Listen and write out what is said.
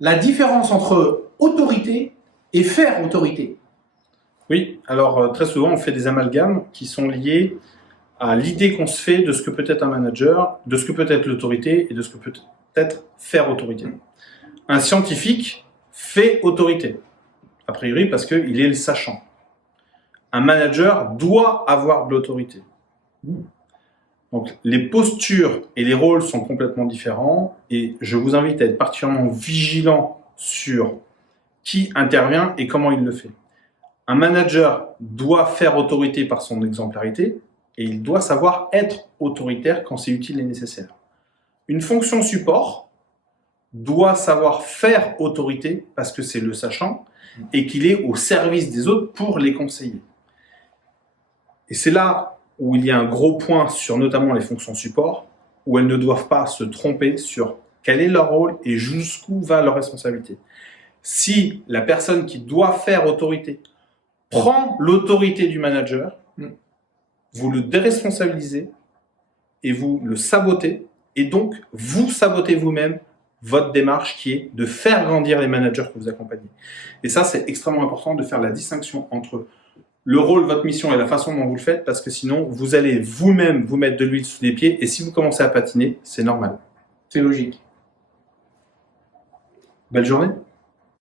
la différence entre autorité et faire autorité. Oui, alors très souvent on fait des amalgames qui sont liés à l'idée qu'on se fait de ce que peut être un manager, de ce que peut être l'autorité et de ce que peut être faire autorité. Un scientifique fait autorité, a priori parce qu'il est le sachant. Un manager doit avoir de l'autorité. Donc les postures et les rôles sont complètement différents et je vous invite à être particulièrement vigilant sur qui intervient et comment il le fait. Un manager doit faire autorité par son exemplarité et il doit savoir être autoritaire quand c'est utile et nécessaire. Une fonction support doit savoir faire autorité parce que c'est le sachant et qu'il est au service des autres pour les conseiller. Et c'est là où il y a un gros point sur notamment les fonctions support, où elles ne doivent pas se tromper sur quel est leur rôle et jusqu'où va leur responsabilité. Si la personne qui doit faire autorité prend l'autorité du manager, vous le déresponsabilisez et vous le sabotez, et donc vous sabotez vous-même votre démarche qui est de faire grandir les managers que vous accompagnez. Et ça, c'est extrêmement important de faire la distinction entre le rôle, votre mission et la façon dont vous le faites, parce que sinon, vous allez vous-même vous mettre de l'huile sous les pieds, et si vous commencez à patiner, c'est normal. C'est logique. Belle journée.